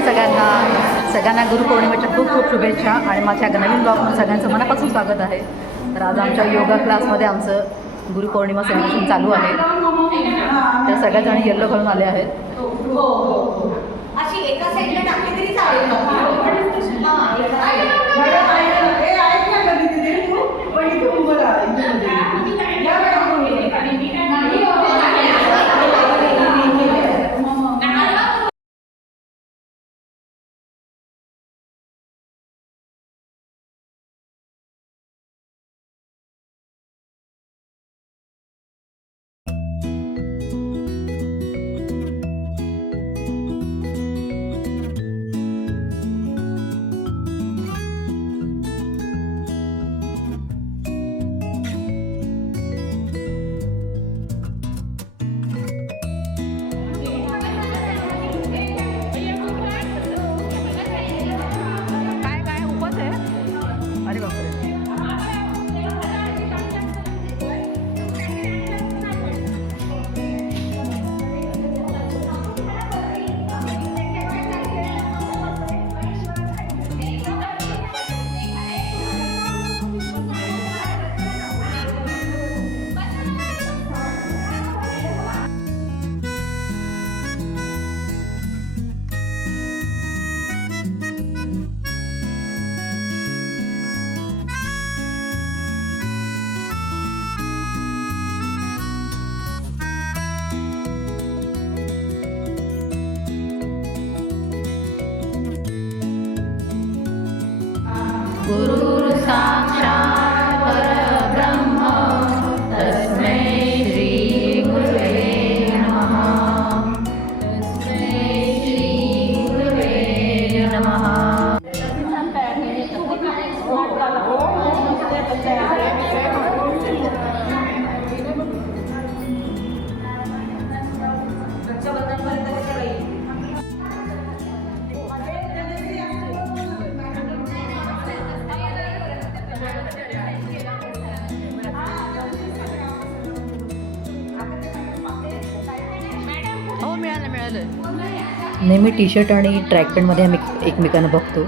नमस्कार सगळ्यांना गुरुपौर्णिमेच्या खूप खूप शुभेच्छा आणि माझ्या नवीन ब्लॉगमध्ये सगळ्यांचं मनापासून स्वागत आहे. तर आज आमच्या योगा क्लासमध्ये आमचं गुरुपौर्णिमा सेलिब्रेशन चालू आहे. तर सगळ्याजणी येल्लो घालून आले आहेत. अशी एका साईडला टाकली तरी चालेल. गुरु साक्षात् परब्रह्म तस्मै श्री गुरवे नमः. तस्मै श्री गुरवे नमः. नेहमी टी शर्ट आणि ट्रॅक पॅन्टमध्ये आम्ही एकमेकांना बघतो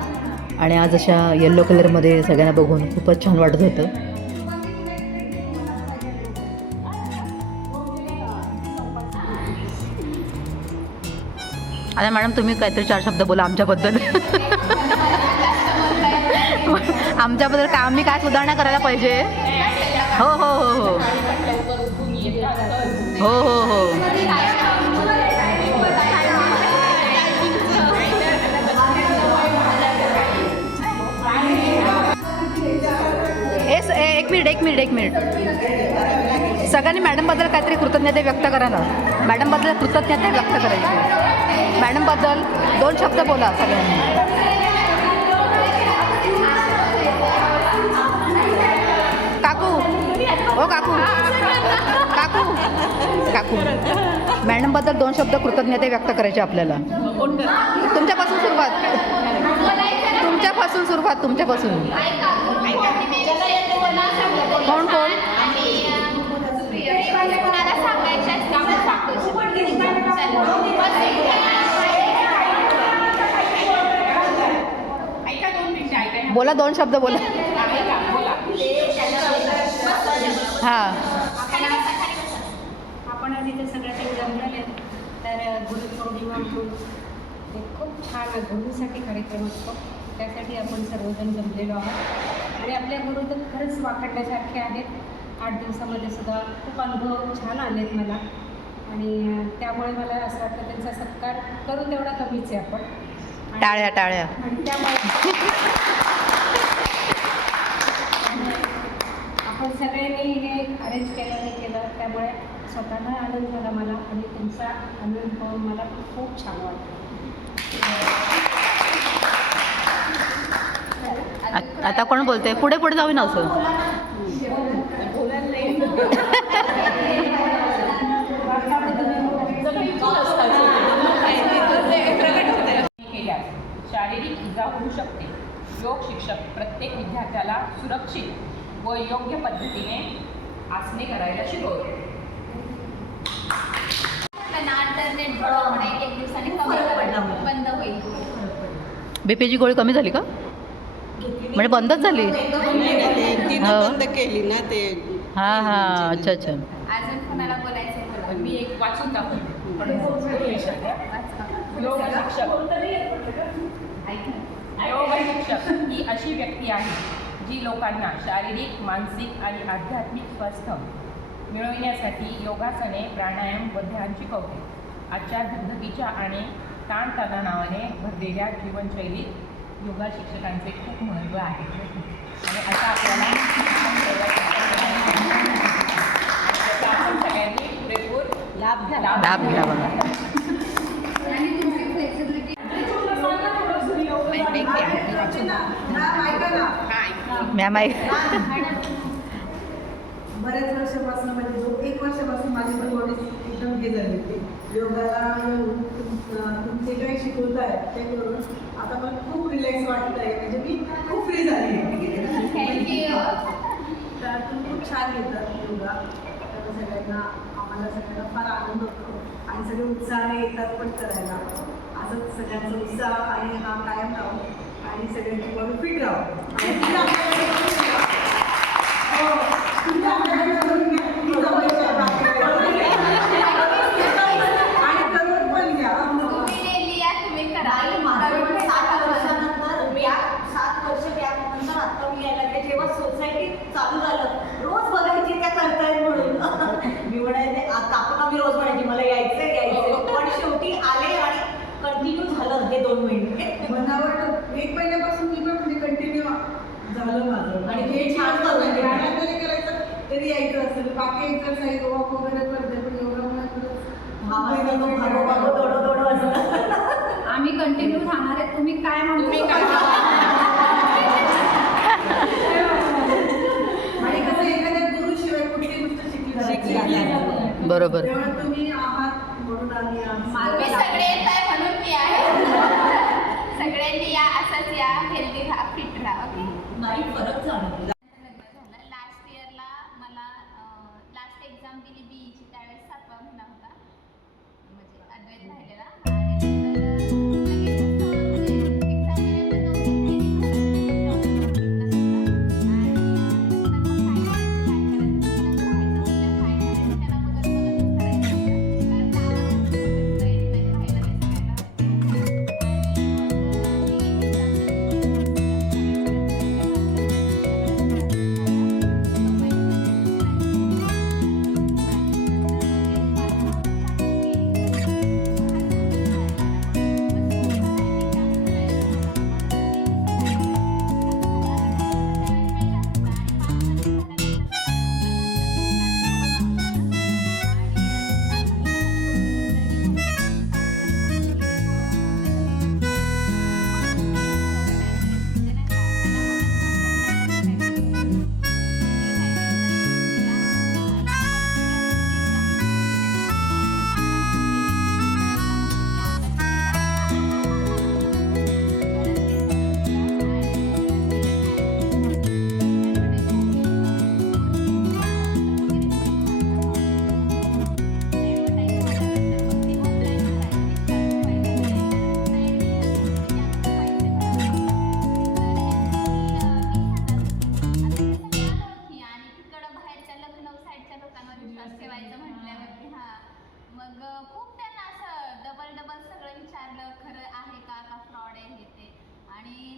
आणि आज अशा येल्लो कलरमध्ये सगळ्यांना बघून खूपच छान वाटत होतं. आता मॅडम तुम्ही काहीतरी 4 शब्द बोला आमच्याबद्दल. आमच्याबद्दल का आम्ही काय सुधारणा करायला पाहिजे. हो हो हो हो हो हो हो एक मिनिट सगळ्यांनी मॅडमबद्दल काहीतरी कृतज्ञता व्यक्त करा ना. मॅडमबद्दल कृतज्ञता व्यक्त करायची. मॅडमबद्दल 2 शब्द बोला सगळ्यांनी. काकू ओ काकू काकू काकू मॅडमबद्दल 2 शब्द कृतज्ञता व्यक्त करायचे आपल्याला. तुमच्यापासून तुमच्यापासून कोण बोला 2 शब्द बोला. हां आपण आज इथे सगळ्याचे जमलेले तर गुरुपौर्णिमा एक खूप छान गुरुसाठी कार्यक्रम असतो. त्यासाठी आपण सर्वजण जमलेलो आहोत आणि आपल्या गुरु तर खरंच वाखाणण्यासारखे आहेत. 8 दिवसामध्ये सुद्धा खूप अनुभव छान आलेत मला आणि त्यामुळे मला असं वाटतं त्यांचा सत्कार करू तेवढा कमीच आहे आपण. टाळ्या आणि त्यामुळे आपण सगळ्यांनी हे अरेंज केलं त्यामुळे स्वतःला आनंद झाला मला आणि त्यांचा आनंद पाहून मला खूप छान वाटतं. आता कोण बोलते पुढे जाऊ ना असं. शारीरिक इजा होऊ शकते. योग शिक्षक प्रत्येक विद्यार्थ्याला सुरक्षित व योग्य पद्धतीने आसने करायला शिकवतो. एक दिवसाने बंद होईल. बीपीची गोळी कमी झाली का? म्हणजे बंदच झाली? तिनं हो. बंद केली ना ते. हां हां, अच्छा अच्छा. अजून कोणाला बोलायचं बोला. मी एक वाचून दाखवते. योग शिक्षक ही अशी व्यक्ती आहे जी लोकांना शारीरिक, मानसिक आणि आध्यात्मिक स्वास्थ्य मिळविण्यासाठी योगासने, प्राणायाम व ध्यान शिकवते. आजच्या धगधगीच्या आणि ताणतणावाने भरलेल्या जीवनशैलीत योगा शिक्षकांचे खूप महत्त्व आहे आणि आता आपल्याला त्याचा आपण सगळ्यांनी पुरेपूर लाभ घ्या. बघा. मॅम आहे. बऱ्याच वर्षापासून म्हणजे 1 वर्षापासून माझी पण बॉडी एकदम हे झाली होती. योगाला तुमचे काही शिकवताय ते करून आता मला खूप रिलॅक्स वाटतंय. म्हणजे मी खूप फ्री झाली तर तुम्ही खूप छान घेतात योगा. तर सगळ्यांना आम्हाला सगळ्यांना फार आनंद होतो आणि सगळे उत्साहाने येतात पण करायला. असंच सगळ्यांचा उत्साह आणि हा कायम राहू आणि सगळ्यांची बॉडी फिट राहू आणि ती आपल्याला हो, तुम्ही आपल्याकडे करून घ्या. ती जवळची आहे आपल्याकडे. आणि करून पण घ्या. नाही, माझं पण 7 वर्षानंतर गॅप, 7 वर्ष गॅपनंतर आता मी यायला लागले. जेव्हा सोसायटीत चालू झालं, रोज बघायची त्या करतायत म्हणून मी म्हणायचे आता आपण आम्ही रोज म्हणायची मला यायचंय. पण शेवटी आले आणि कंटिन्यू झालं हे 2 महिने. मनावर 1 महिन्यापासून मी पण म्हणजे कंटिन्यू झालं माझं. आणि हे छान करायचं करायचं. जरी करायचं तरी यायचं असेल. बाकी एक्सरसाइज वॉक वगैरे करते पण योगामुळे थोडं असतं. आम्ही कंटिन्यू राहणार आहे. तुम्ही काय तुम्ही म्हणतो? आणि कसं एखाद्या गुरुशिवाय कुठली गोष्ट शिकली जाते. बरोबर. तेव्हा तुम्ही आहात म्हणून आम्ही तुम्ही सगळे येत आहे म्हणून मी आहे. सगळ्यांनी या, असंच या, हेल्दी राहा, फिट राहा. ओके. नाही, फरक जाणवला. लग्न झालं. लास्ट इयरला मला लास्ट एक्झाम दिली बीईची, त्यावेळेस 7वा महिना होता, म्हणजे अद्वैत राहिलेला.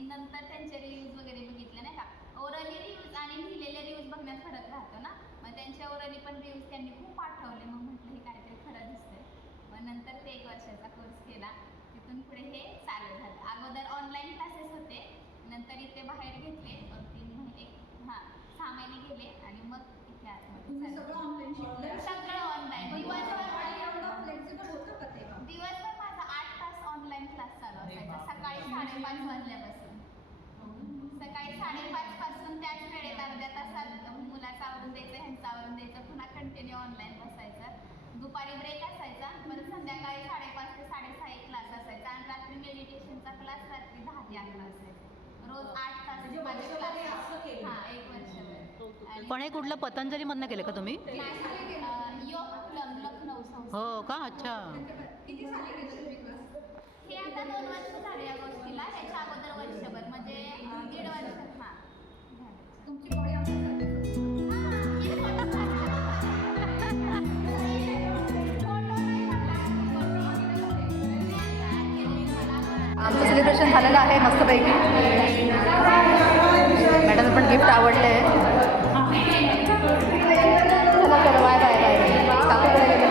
नंतर त्यांचे रिव्ह्यूज वगैरे बघितले नाही का. ओरली रिव्ह्यूज आणि लिहिलेले रिव्ह्यूज बघण्यात फरक राहतो ना. मग त्यांचे ओरली पण रिव्ह्यूज त्यांनी खूप पाठवले. मग म्हटलं हे काहीतरी खरं दिसतंय. मग नंतर ते 1 वर्षाचा कोर्स केला. तिथून पुढे हे चालू झालं. अगोदर ऑनलाईन क्लासेस होते, नंतर इथे बाहेर घेतले 2-3 महिने, 6 महिने गेले आणि मग इथे आतमध्ये सगळं ऑनलाईन. दिवसभर माझा 8 तास ऑनलाईन क्लास चालू असायचा. सकाळी 5:30 वाजल्यापासून सकाळी 5:30 पासून त्याच वेळेत अर्ध्या तासात मुलाचं आवरून द्यायचं, ह्यांचं आवरून द्यायचं, पुन्हा कंटिन्यू ऑनलाईन बसायचं. दुपारी ब्रेक असायचा, परत संध्याकाळी 5:30 ते 6:30 एक क्लास असायचा आणि रात्री मेडिटेशनचा क्लास रात्री 10 ते 11 असायचा. रोज 8 तास माझे क्लास. हां, 1 वर्षभर. पण हे कुठलं पतंजलीमधनं केलं का तुम्ही? योग लखनौ संस्था. हो का? अच्छा. हे आता 2 वर्ष झाले या गोष्टीला. ह्याच्या अगोदर वर्षभर म्हणजे 1.5 वर्ष. हां तुमची बॉडी आमच्या आमचं सेलिब्रेशन झालेलं आहे मस्तपैकी. मॅडम पण गिफ्ट आवडले आहे. चला चला बाय बाय बाय. काकू पुढे गेले.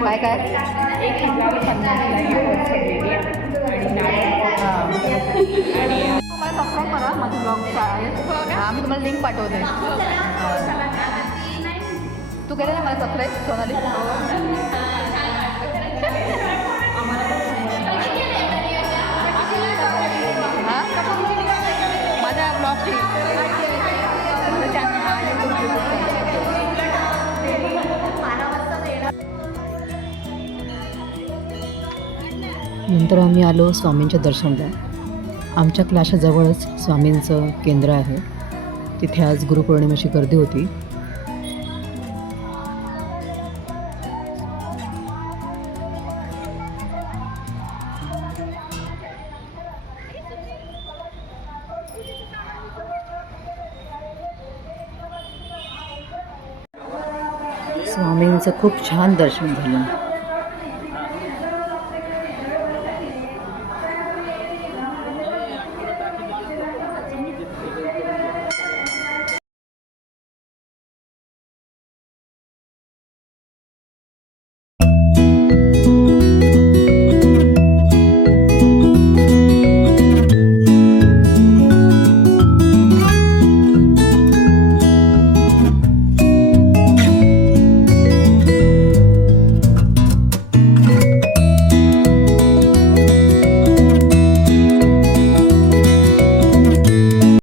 काय काय एक हजार 50 आणि तुम्हाला सबस्क्राईब करा माझं ब्लॉग आहे. हां मी तुम्हाला लिंक पाठवते. तू केलं ना मला सबस्क्राईब सोनाली? हां माझ्या ब्लॉगची माझं चॅनल हा नंतर आम्ही आलो स्वामींच्या दर्शनाला. आमच्या क्लासच्या जवळच स्वामींचं केंद्र आहे. तिथे आज गुरुपौर्णिमेची गर्दी होती. स्वामींचं खूप छान दर्शन झालं.